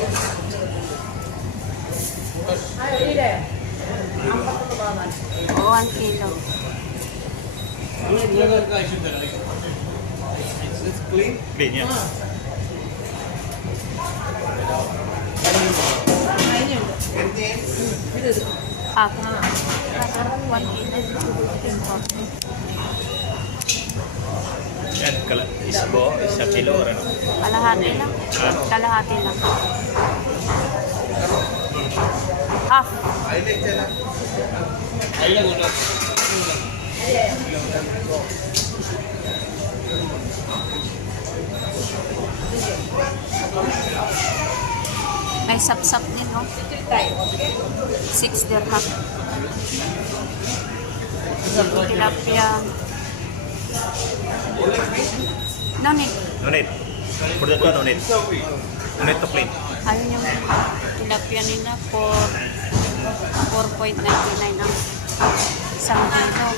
O, 1 kilo. Clean, yeah. Half. 1 kilo. Yan, isbo, 1 kilo, ano? Kalahati lang. Kalahati lang. Half. May sap-sap din, no? 6 dirham. Tilapia. No need. No need. For that one, no need. No need to clean. Ayun yung tilapia nila for 4.99 ang isang kilo.